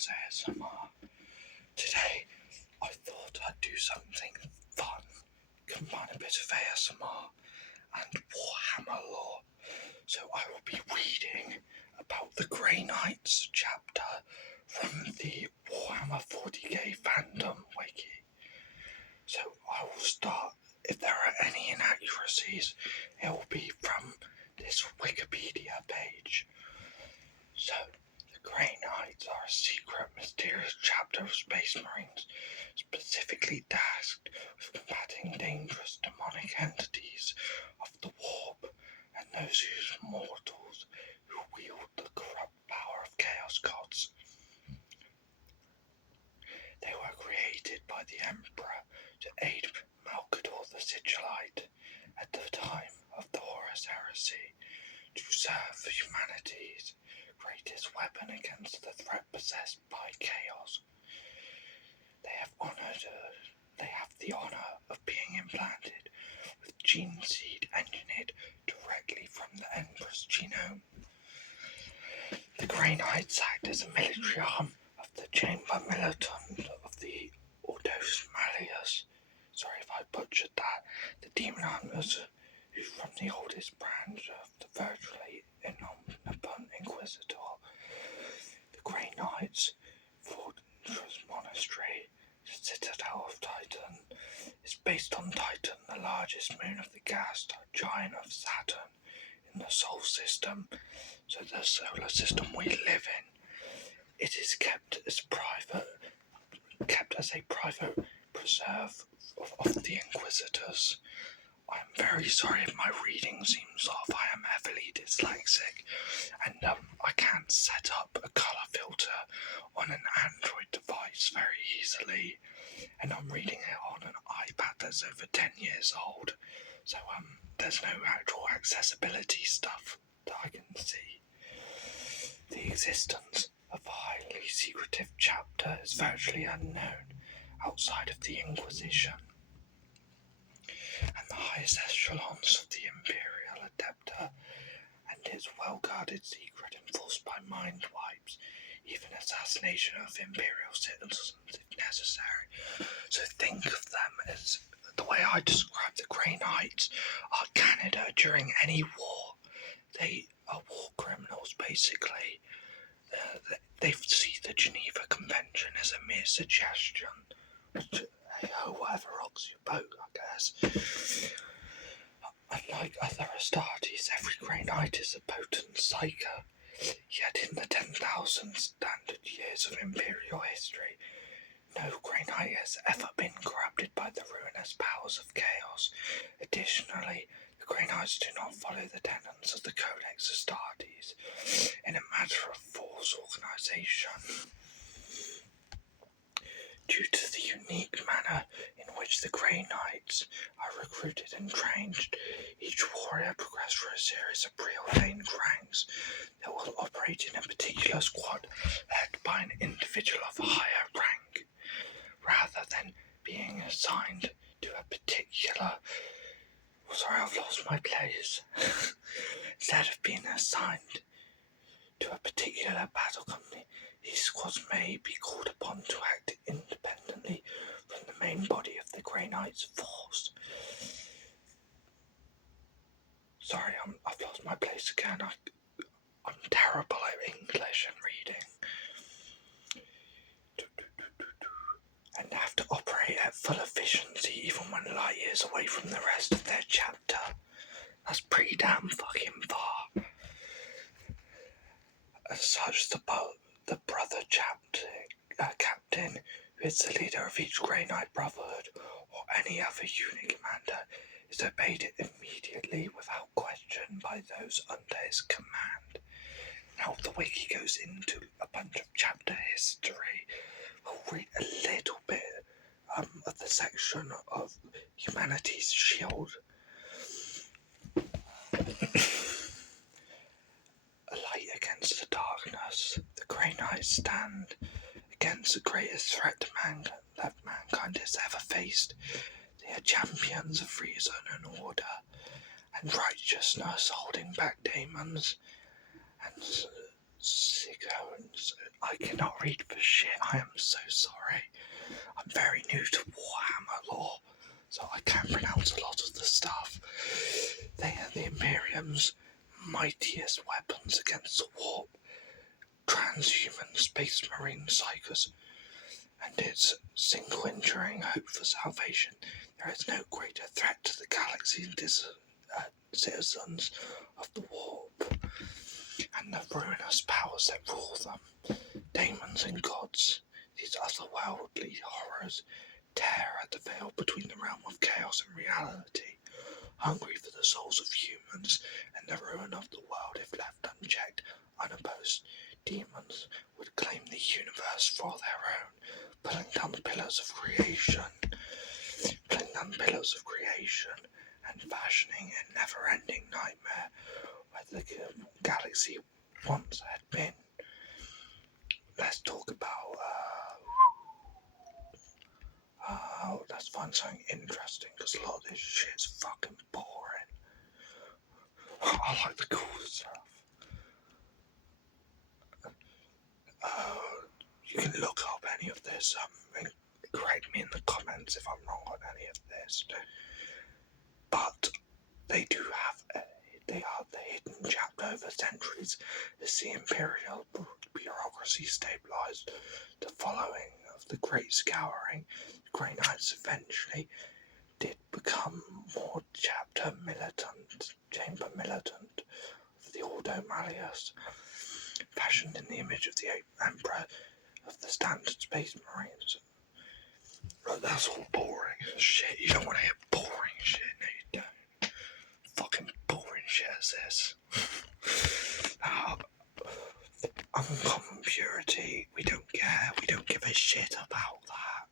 James ASMR. Today I thought I'd do something fun, combine a bit of ASMR and Warhammer lore. So I will be reading about the Grey Knights chapter from the Warhammer 40k fandom wiki. So I will start. If there are any inaccuracies, it will be from this Wikipedia page. So, the Grey Knights are a secret, mysterious chapter of Space Marines, specifically tasked with combating dangerous demonic entities of the warp and those whose mortals who wield the corrupt power of Chaos Gods. They were created by the Emperor to aid Malkador the Sigillite at the time of the Horus Heresy, to serve humanity's greatest weapon against the threat possessed by chaos. They have the honor of being implanted with gene seed engineered directly from the Emperor's genome. The Grey Knights act as a military arm of the Chamber Militant of the Ordos Malleus. Sorry if I butchered that. The Demon Hunters, who's from the oldest branch of the virtually omnipotent Inquisitor. The Grey Knights, Fortress Monastery, Citadel of Titan, is based on Titan, the largest moon of the gas giant of Saturn in the Solar System, so the solar system we live in. It is kept as a private preserve of the Inquisitors. I am very sorry if my reading seems off. I am heavily dyslexic and I can't set up a colour filter on an Android device very easily, and I'm reading it on an iPad that's over 10 years old, so there's no actual accessibility stuff that I can see. The existence of a highly secretive chapter is virtually unknown outside of the Inquisition, and the highest echelons of the Imperial Adepta, and its well-guarded secret enforced by mind wipes, even assassination of Imperial citizens if necessary. So think of them as, the way I describe the Grey Knights are Canada during any war. They are war criminals, basically. They see the Geneva Convention as a mere suggestion. Whatever rocks your boat, I guess. Unlike other Astartes, every Grey Knight is a potent psyker. Yet in the 10,000 standard years of Imperial history, no Grey Knight has ever been corrupted by the ruinous powers of chaos. Additionally, the Grey Knights do not follow the tenets of the Codex Astartes in a matter of force organisation. Due to the unique manner in which the Grey Knights are recruited and trained, each warrior progresses through a series of preordained ranks that will operate in a particular squad led by an individual of a higher rank, rather than being assigned to a particular... Sorry, I've lost my place. Instead of being assigned to a particular battle company, these squads may be called upon to act independently from the main body of the Grey Knights force. Sorry, I've lost my place again. I'm terrible at English and reading. And have to operate at full efficiency even when light years away from the rest of their chapter. That's pretty damn fucking far. As such, the brother captain, who is the leader of each Grey Knight Brotherhood or any other unit commander, is obeyed immediately without question by those under his command. Now the wiki goes into a bunch of chapter history. We'll read a little bit of the section of humanity's shield. A light against the darkness. The Grey Knights stand against the greatest threat that mankind has ever faced. They are champions of reason and order and righteousness, holding back demons and Sigons I cannot read for shit. I am so sorry. I'm very new to Warhammer lore, so I can't pronounce a lot of the stuff. They are the Imperium's mightiest weapons against the warp, transhuman space marine psychers, and its single enduring hope for salvation. There is no greater threat to the galaxy and citizens of the warp, and the ruinous powers that rule them. Daemons and gods, these otherworldly horrors, tear at the veil between the realm of chaos and reality, hungry for the souls of humans and the ruin of the world if left unchecked, unopposed. Demons would claim the universe for their own, pulling down the pillars of creation, and fashioning a never-ending nightmare where the galaxy once had been. Let's talk about, let's find something interesting, because a lot of this shit's fucking boring. I like the cool stuff. You can look up any of this, and correct me in the comments if I'm wrong on any of this. But they are the hidden chapter over centuries as the imperial bureaucracy stabilised the following of the Great Scouring. The Grey Knights eventually did become more chamber militant of the Ordo Malleus, fashioned in the image of the Emperor of the Standard Space Marines. But that's all boring shit. You don't want to hear boring shit, no you don't. Fucking boring shit as this. Uncommon purity, we don't care, we don't give a shit about that.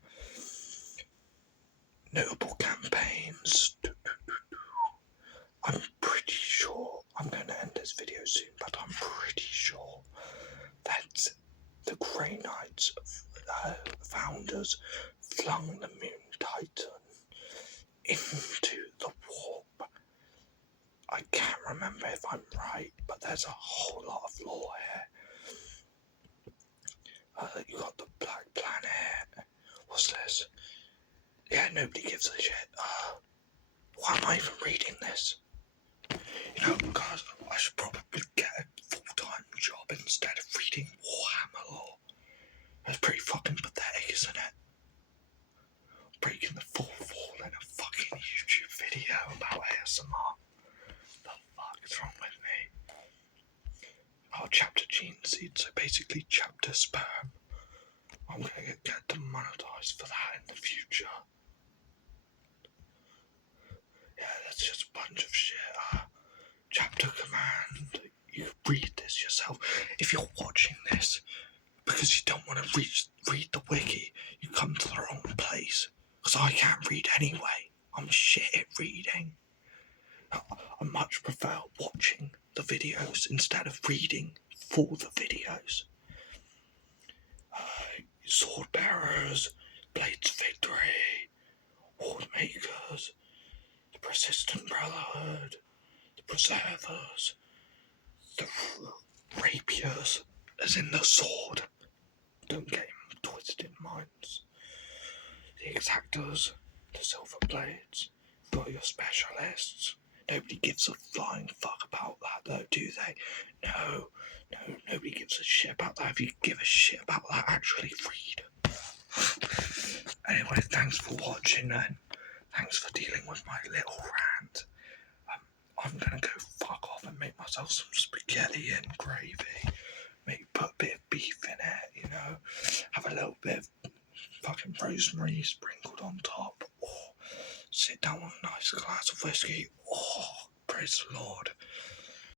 Notable campaigns. I'm pretty sure, I'm going to end this video soon, but I'm pretty sure that the Grey Knights founders flung the Moon Titan into the warp. I can't remember if I'm right, but there's a whole lot of lore here. You got the Black Planet. What's this? Yeah, nobody gives a shit. Why am I even reading this? You know, guys, I should probably get a full-time job instead of reading Warhammer lore. That's pretty fucking pathetic, isn't it? Breaking the fourth wall in a fucking YouTube video about ASMR. The fuck is wrong with me? Oh, chapter gene seed, so basically chapter sperm. I'm gonna get demonetized for that in the future. Yeah, that's just a bunch of shit. Chapter command. You read this yourself. If you're watching this because you don't want to read the wiki, you come to the wrong place. Because I can't read anyway. I'm shit at reading. I much prefer watching the videos instead of reading for the videos. Sword bearers, Blades of Victory, Horde Makers, the Persistent Brotherhood, the Preservers, the Rapiers, as in the sword. Don't get him twisted minds. The Exactors, the Silver Blades, got your specialists. Nobody gives a flying fuck about that though, do they? No, nobody gives a shit about that. If you give a shit about that, actually read. Anyway, thanks for watching then. Thanks for dealing with my little rant. I'm gonna go fuck off and make myself some spaghetti and gravy. Maybe put a bit of beef in it, you know. Have a little bit of fucking rosemary sprinkled on top. Or sit down with a nice glass of whiskey. Oh, praise the Lord.